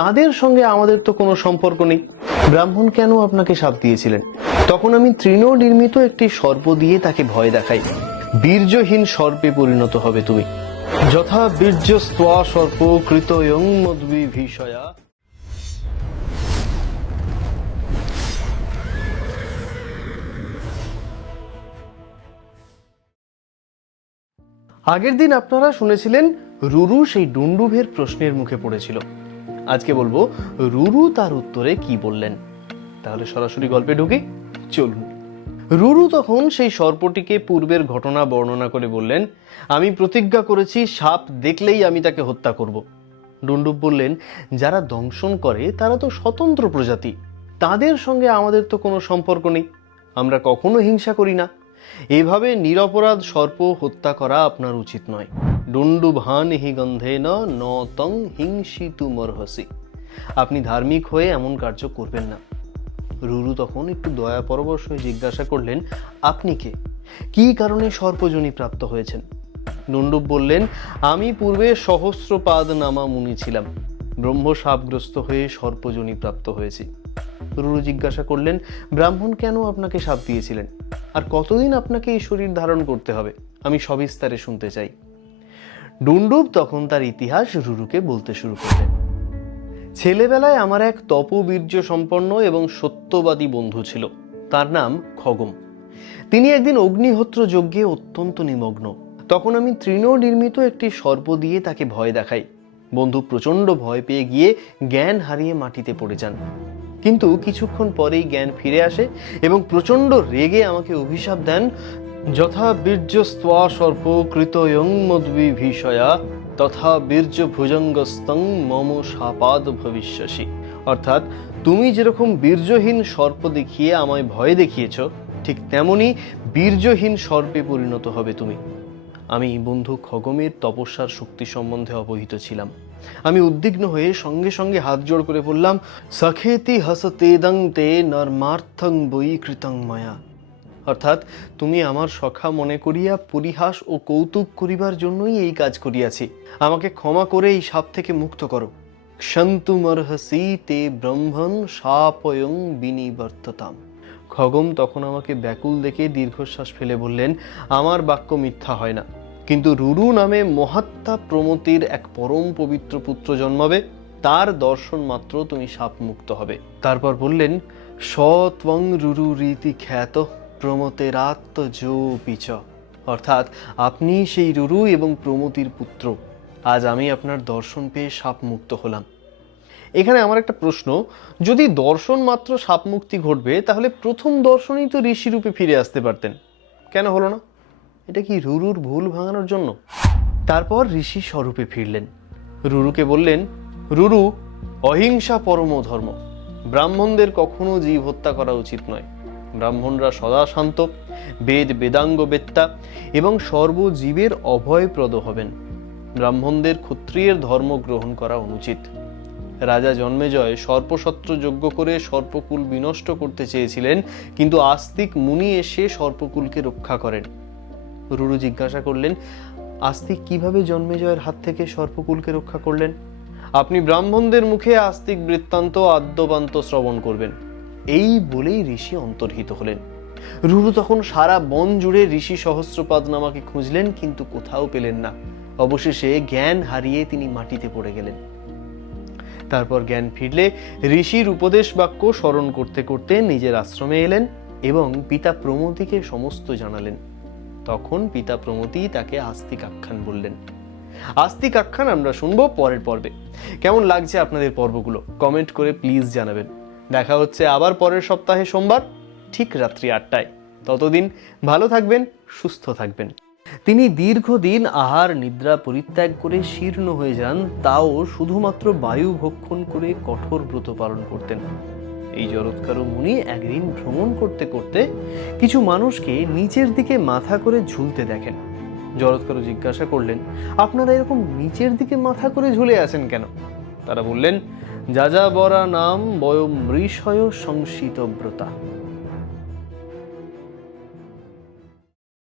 তাদের সঙ্গে আমাদের তো কোনো সম্পর্ক নেই। ব্রাহ্মণ কেন আপনাকে শাপ দিয়েছিলেন? তখন আমি তৃণ নির্মিত একটি সর্প দিয়ে তাকে ভয় দেখাই। বীর্যহীন সর্পে পরিণত হবে তুমি। যথা বীর্য স্ত্বা সর্প কৃতয়ং মদ্বিভীষয়া। আগের দিন আপনারা শুনেছিলেন রুরু সেই ডুন্ডুভের প্রশ্নের মুখে পড়েছিল। আজকে বলবো রুরু তার উত্তরে কি বললেন। তাহলে সরাসরি গল্পে ঢুকি, চলুন। রুরু তখন সেই সর্পটিকে পূর্বের ঘটনা বর্ণনা করে বললেন, আমি প্রতিজ্ঞা করেছি সাপ দেখলেই আমি তাকে হত্যা করব। ডুন্ডুভ বললেন, যারা দংশন করে তারা তো স্বতন্ত্র প্রজাতি, তাদের সঙ্গে আমাদের তো কোনো সম্পর্ক নেই, আমরা কখনো হিংসা করি না। এভাবে নিরপরাধ সর্প হত্যা করা আপনার উচিত নয়। ডুন্ডুভান হি গন্ধেন ন তং হিংসিতুমর্হসি। আপনি ধার্মিক হয়ে এমন কার্য করবেন না। রুরু তখন একটু দয়া পরবশ হয়ে জিজ্ঞাসা করলেন, আপনি কে? কি কারণে সর্পজনী প্রাপ্ত হয়েছেন? ডুন্ডুভ বললেন, আমি পূর্বে সহস্রপাদ নামা মুনি ছিলাম, ব্রহ্ম শাপগ্রস্ত হয়ে সর্পজনী প্রাপ্ত হয়েছি। রুরু জিজ্ঞাসা করলেন, ব্রাহ্মণ কেন আপনাকে শাপ দিয়েছিলেন, আর কতদিন আপনাকে এই শরীর ধারণ করতে হবে? আমি সবিস্তারে শুনতে চাই। ডুন্ডুভ তখন তার ইতিহাস রুরুকে বলতে শুরু করলেন। ছেলেবেলায় আমার এক তপবীর্য সম্পন্ন এবং সত্যবাদী বন্ধু ছিল, তার নাম খগম। তিনি একদিন অগ্নিহোত্র যজ্ঞে অত্যন্ত নিমগ্ন। তখন আমি তৃণ নির্মিত একটি সর্প দিয়ে তাকে ভয় দেখাই। বন্ধু প্রচন্ড ভয় পেয়ে গিয়ে জ্ঞান হারিয়ে মাটিতে পড়ে যান। কিন্তু কিছুক্ষণ পরেই জ্ঞান ফিরে আসে এবং প্রচন্ড রেগে আমাকে অভিশাপ দেন, যথা বীর্য স্ত্বা সর্প কৃতয়ং মদ্বিভীষয়া তথা বীর্য ভুজঙ্গস্তং মম শাপাদ ভবিষ্যসি। অর্থাৎ, তুমি যেরকম বীর্যহীন সর্প দেখিয়ে আমায় ভয় দেখিয়েছ, ঠিক তেমনি বীর্যহীন সর্পে পরিণত হবে তুমি। আমি বন্ধু খগমের তপস্যার শক্তি সম্বন্ধে অবহিত ছিলাম। আমি উদ্বিগ্ন হয়ে সঙ্গে সঙ্গে হাত জোড় করে বললাম, সখেতি হসতেদং তে নর্মার্থং বৈ কৃতং মায়া। অর্থাৎ, তুমি আমার সখা মনে করিয়া পরিহাস ও কৌতুক করিবার জন্যই এই কাজ করিয়াছি। আমাকে ক্ষমা করে এই শাপ থেকে মুক্ত করো। ক্ষন্তুমর্হসি তে ব্রহ্মণ শাপয়ং বিনিবর্ততাম। খগম তখন আমাকে ব্যাকুল দেখে দীর্ঘশ্বাস ফেলে বললেন, আমার বাক্য মিথ্যা হয় না, কিন্তু রুরু নামে মহাত্মা প্রমতির এক পরম পবিত্র পুত্র জন্মাবে, তার দর্শন মাত্র তুমি শাপ মুক্ত হবে। তারপর বললেন, সত্বং রুরু রীতি খ্যাত প্রমতেরাত্মজোপিচ। অর্থাৎ, আপনি সেই রুরু এবং প্রমতির পুত্র। আজ আমি আপনার দর্শন পেয়ে শাপ মুক্ত হলাম। এখানে আমার একটা প্রশ্ন, যদি দর্শন মাত্র শাপ মুক্তি ঘটবে, তাহলে প্রথম দর্শনেই তো ঋষি রূপে ফিরে আসতে পারতেন, কেন হলো না? এটা কি রুরুর ভুল ভাঙানোর জন্য? তারপর ঋষি স্বরূপে ফিরলেন। রুরুকে বললেন, রুরু, অহিংসা পরম ধর্ম। ব্রাহ্মণদের কখনো জীব হত্যা করা উচিত নয়। ব্রাহ্মণরা সদা শান্ত, বেদ বেদাঙ্গ বেত্তা এবং সর্বজীবের অভয়প্রদ হবেন। ব্রাহ্মণদের ক্ষত্রিয়ের ধর্ম গ্রহণ করা অনুচিত। রাজা জন্মেজয় সর্পসত্র যজ্ঞ করে সর্পকুল বিনষ্ট করতে চেয়েছিলেন, কিন্তু আস্তিক মুনি এসে সর্পকুলকে রক্ষা করেন। রুরু জিজ্ঞাসা করলেন, আস্তিক কিভাবে জন্মেজয়ের হাত থেকে সর্পকুলকে রক্ষা করলেন? আপনি ব্রাহ্মণদের মুখে আস্তিক বৃত্তান্ত আদ্যপান্ত শ্রবণ করবেন। এই বলেই ঋষি অন্তর্হিত হলেন। রুরু তখন সারা বন জুড়ে ঋষি সহস্রপাদ নামাকে খুঁজলেন, কিন্তু কোথাও পেলেন না। অবশেষে জ্ঞান হারিয়ে তিনি মাটিতে পড়ে গেলেন। তারপর জ্ঞান ফিরলে ঋষির উপদেশ বাক্য স্মরণ করতে করতে নিজের আশ্রমে এলেন এবং পিতা প্রমতিকে সমস্ত জানালেন। তখন পিতা প্রমতি তাকে আস্তিক আখ্যান বললেন। আস্তিক আখ্যান আমরা শুনবো পরের পর্বে। কেমন লাগছে আপনাদের পর্বগুলো কমেন্ট করে প্লিজ জানাবেন। দেখা হচ্ছে আবার পরের সপ্তাহে সোমবার ঠিক রাত্রি 8টায়। ততদিন ভালো থাকবেন, সুস্থ থাকবেন। তিনি দীর্ঘদিন আহার নিদ্রা পরিত্যাগ করে শীর্ণ হয়ে যান, তাও শুধুমাত্র বায়ু ভক্ষণ করে কঠোর ব্রত পালন করতেন। এই জরৎকারু মুনি একদিন ভ্রমণ করতে করতে কিছু মানুষকে নিচের দিকে মাথা করে ঝুলতে দেখেন। জরৎকারু জিজ্ঞাসা করলেন, আপনারা এরকম নিচের দিকে মাথা করে ঝুলে আছেন কেন? তারা বললেন, যাযাবরা নাম বয়ম মৃষয় সংসিতব্রতা।